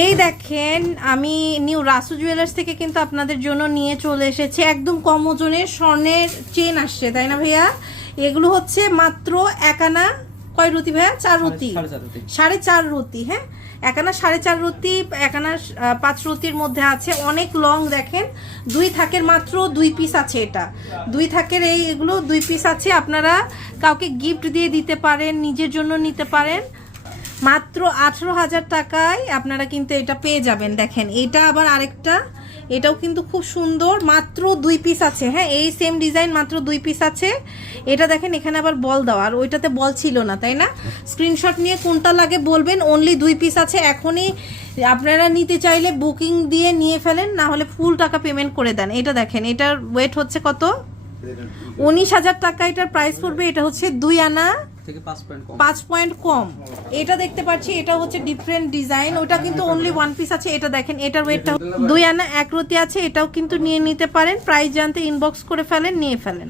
এই দেখেন আমি নিউ রাসু জুয়েলার্স থেকে কিন্তু আপনাদের জন্য নিয়ে চলে এসেছি একদম কম ওজনের স্বর্ণের চেন আসছে, তাই না ভাইয়া? এগুলো হচ্ছে মাত্র এক আনা কয় রুটি ভাইয়া? 4 রুটি, 4.5 রুটি। হ্যাঁ, এক আনা 4.5 রুটি, এক আনা 5 রুটির মধ্যে আছে। অনেক লং, দেখেন 2 থাকের মাত্র 2 পিস আছে। এটা 2 থাকের এগুলো 2 পিস আছে। আপনারা কাউকে গিফট দিয়ে দিতে পারেন, নিজের জন্য নিতে পারেন। মাত্র 18,000 টাকায় আপনারা কিন্তু এটা পেয়ে যাবেন। দেখেন এটা আবার আরেকটা, এটাও কিন্তু খুব সুন্দর, মাত্র 2 পিস আছে। হ্যাঁ, এই সেম ডিজাইন মাত্র 2 পিস আছে। এটা দেখেন এখানে আবার বল দেওয়া, আর ওইটাতে বল ছিল না, তাই না? স্ক্রিনশট নিয়ে কোনটা লাগে বলবেন। অনলি 2 পিস আছে। এখনই আপনারা নিতে চাইলে বুকিং দিয়ে নিয়ে ফেলেন, না হলে ফুল টাকা পেমেন্ট করে দেন। এটা দেখেন, এটার ওয়েট হচ্ছে কত? 19,000 টাকা এটার প্রাইস পড়বে। এটা হচ্ছে 2 আনা থেকে 5 পয়েন্ট কম। এটা দেখতে পাচ্ছি, এটা হচ্ছে ডিফারেন্ট ডিজাইন। ওটা কিন্তু অনলি 1 পিস আছে। এটা দেখেন, এটার ওয়েটটা 2 আনা 1 রতি আছে। এটাও কিন্তু নিয়ে নিতে পারেন। প্রাইস জানতে ইনবক্স করে ফেলেন, নিয়ে ফেলেন।